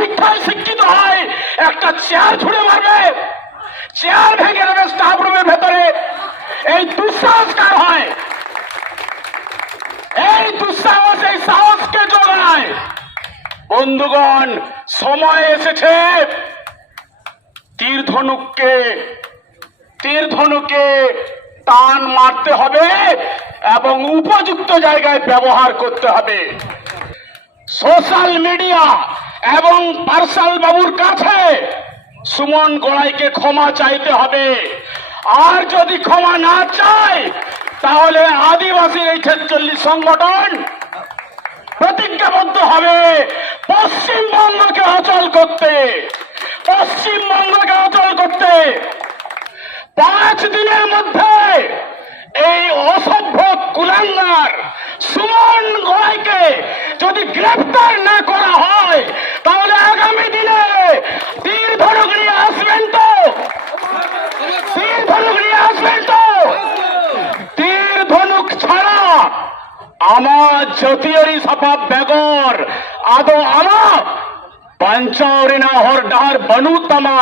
শিক্ষায় শিক্ষিত হয়, একটা চেয়ার ছুড়ে মারবে। চেয়ার ভেঙে দেবে স্টাফ রুমের ভেতরে। এই দুঃসাহস কার হয়। এই দুঃসাহস, এই সাহসকে যোগায় বন্ধুগণ, সময় এসেছে। তীর ধনুককে তীর ধনুকে টান মারতে হবে এবং উপযুক্ত জায়গায় ব্যবহার করতে হবে। সোশ্যাল মিডিয়া এবং পার্সাল বাবুর কাছে সুমন গোড়াইকে ক্ষমা চাইতে হবে। আর যদি ক্ষমা না চায়, তাহলে আদিবাসী এই ছেচল্লিশ সংগঠন প্রতিজ্ঞাবদ্ধ হবে। পশ্চিমবঙ্গকে অচল করতে, পশ্চিমবঙ্গকে অচল করতে পাঁচ দিনের মধ্যে এই অসভ্য কুলাঙ্গার সুমন গোড়াইকে যদি গ্রেফতার না করা হয় তাহলে আগামী দিনে তীর ধনুক নিয়ে আসবেন তো তীর ধনুক নিয়ে আসবেন তো তীর ধনুক ছাড়া আমার জাতীয়রি সাপা বেগর, আদো আমা পঞ্চৌরি না হর ডার বনু তামা।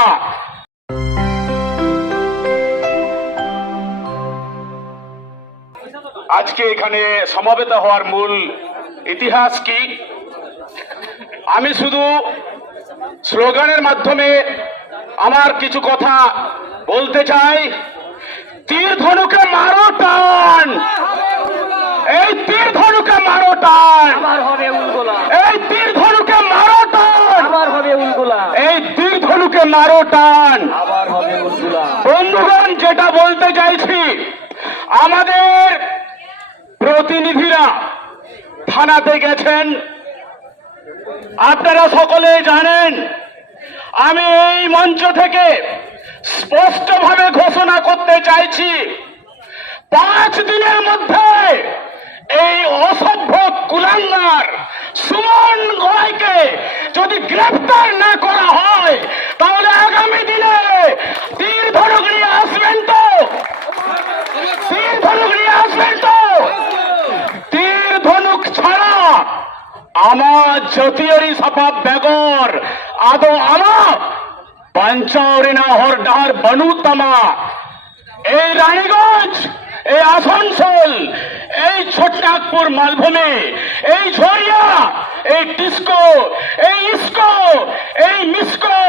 আজকে এখানে সমাবেত হওয়ার মূল ইতিহাস কি? আমি শুধু স্লোগানের মাধ্যমে আমার কিছু কথা বলতে চাই। তীর ধনুকে মারো টান! এই তীর ধনুকে মারো টান আবার হবে উলগোলা। এই তীর ধনুকে মারো টান আবার হবে উলগোলা। এই তীর ধনুকে মারো টান আবার হবে উলগোলা। বন্ধুগণ যেটা বলতে চাইছি আমাদের প্রতিনিধিরা থানাতে গেছেন। আপনারা সকলে জানেন আমি এই মঞ্চ থেকে স্পষ্টভাবে ঘোষণা করতে চাইছি পাঁচ দিনের মধ্যে এই অসভ্য কুলাঙ্গার সুমন গোড়াইকে যদি গ্রেফতার না করা হয়, তাহলে আগামী দিনে তীর ধনুক নিয়ে আসবেন তো? তীর ধনুক নিয়ে আসবেন তো? তীর ধনুক ছাড়া আমার জাতীয়রি সাপা বেগর, আদো আমা পঞ্চৌরি না হর ডার বনু তামা, এই রানীগঞ্জ, এই আসানসোল এই ছোটনাগপুর মালভূমি, এই ঝরিয়া, এই টিস্কো এই ইস্কো, এই মিসকো,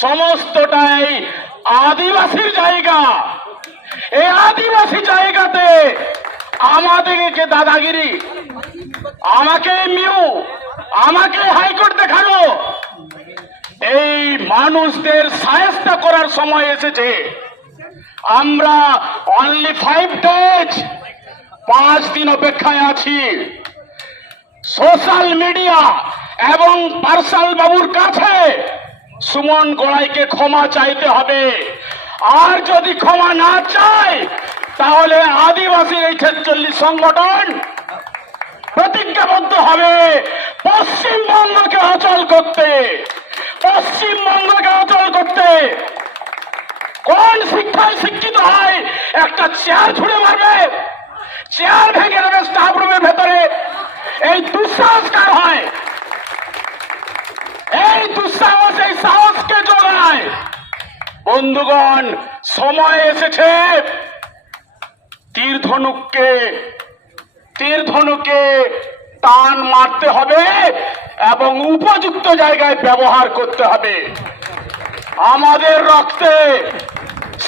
সমস্তটাই আদিবাসীর জায়গা। এই আদিবাসী জায়গাতে আমাদেরকে দাদাগিরি, আমাকে মিউ, আমাকে হাইকোর্ট দেখানো এই মানুষদের সায়স্তা করার সময় এসেছে। আমরা অনলি ফাইভ ডেজ পাঁচ দিন অপেক্ষায় আছি। সোশ্যাল মিডিয়া এবং পার্সাল বাবুর কাছে সুমন গোড়াইকে ক্ষমা চাইতে হবে। আর যদি ক্ষমা না চায়, তাহলে আদিবাসী এই ছেচল্লিশ সংগঠন প্রতিজ্ঞাবদ্ধ হবে। পশ্চিমবঙ্গকে অচল করতে, পশ্চিমবঙ্গকে অচল করতে। কোন শিক্ষায় শিক্ষিত হয়, একটা চেয়ার ছুড়ে মারবে। চেয়ার ভেঙে দেবে স্টাফ রুমের ভেতরে। এই দুঃসাহস কার হয়। এই দুঃসাহস, এই সাহসকে যোগায় বন্ধুগণ, সময় এসেছে। তীর ধনুককে টান মারতে হবে এবং উপযুক্ত জায়গায় ব্যবহার করতে হবে। আমাদের রক্তে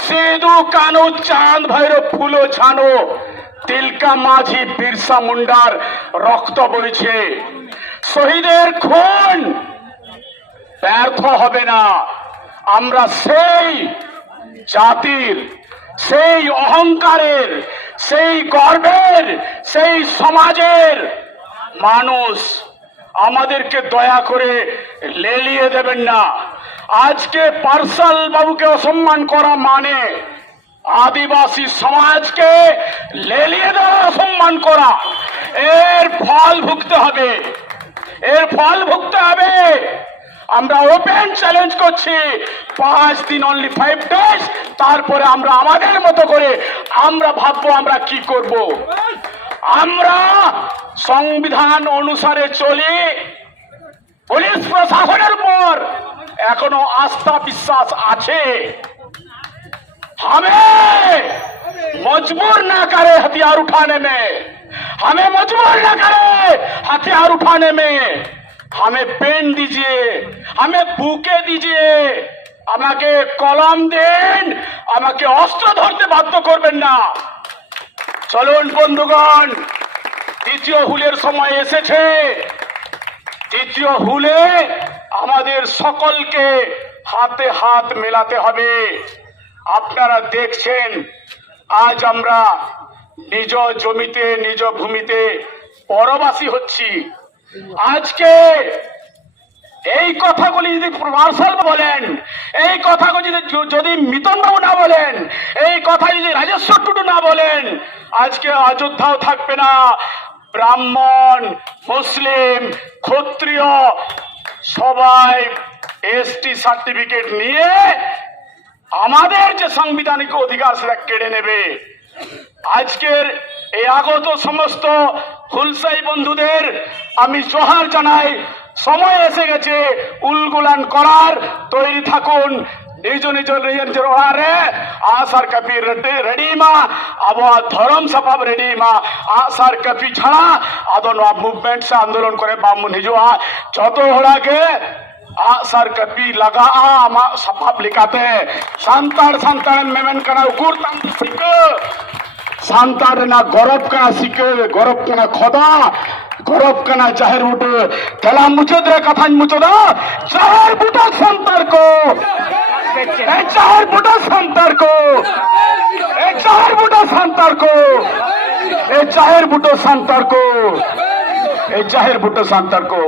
সিধু কানু, চাঁদ, ভৈরব ফুলো ছানো তিলকা মাঝি বিরসা মুন্ডার রক্ত বইছে। শহীদের খুন। ব্যর্থ হবে না। আমরা সেই জাতির, সেই অহংকারের, সেই গর্বের, সেই সমাজের মানুষ। আমাদেরকে দয়া করে লেলিয়ে দেবেন না। আজকে পার্সাল বাবুকে অসম্মান করা মানে আদিবাসী সমাজকে লেলিয়ে দেওয়া, অসম্মান করা। এর ফল ভুগতে হবে। এর ফল ভুগতে হবে। আমরা ওপেন চ্যালেঞ্জ করছি। পাঁচ দিন অনলি ফাইভ ডেজ তারপরে আমরা আমাদের মতো করে আমরা ভাববো আমরা কি করব। আমরা সংবিধান অনুসারে চলি। পুলিশ প্রশাসনের পর এখনও আস্থা বিশ্বাস আছে। हमें मजबूर ना करे हथियार उठाने में हमें मजबूर ना करे हथियार उठाने में हमें पेन दीजिए हमें বুকে দিজিয়ে আমাকে কলম দেন আমাকে অস্ত্র ধরতে বাধ্য করবেন না চলুন বন্ধুগণ দ্বিতীয় হুলের সময় এসেছে দ্বিতীয় হুলে আমাদের সকলকে হাতে হাত মেলাতে হবে আপনারা দেখছেন, আজ আমরা নিজ জমিতে, নিজ ভূমিতে পরবাসী হচ্ছি। আজকে এই কথাগুলি যদি মার্শাল বলেন, এই কথাগুলি যদি যদি মিতন বাবু না বলেন, এই কথা যদি রাজেশ্বর টুডু না বলেন, আজকে অযোধ্যাও থাকবে না। ব্রাহ্মণ, মুসলিম, ক্ষত্রিয়, সবাই এসটি সার্টিফিকেট নিয়ে আমাদের যে সাংবিধানিক অধিকার সেটা কেড়ে নেবে। আজকের এই আগত সমস্ত হুলসাই বন্ধুদের আমি জোহার জানাই, সময় এসে গেছে উলগুলান করার। তৈরি থাকুন নিজ নিজ নিজ নিজের ওহারে আসার কপি রেডি মা আবো ধরম সভাব রেডি মা। আসার কপি ছাড়া আদো মুভমেন্ট আন্দোলন করে বামু নিজ যত হোড়াকে আসার কপি লাগা আমা সভাব লিখাতে সান্তার সান্তান মেমেন কানা উকুর তাম সান্তার না গরব কানা শিখে গরব কানা খোদা গরব কানা জাহের বুটো খেলা মুছে দে কথা মুছে দা জাহের বুটো সন্তার কো জাহের বুটো সন্তার কো জাহের বুটো সন্তার কো এই জাহের বুটো সন্তার কো এই জাহের বুটো সন্তার কো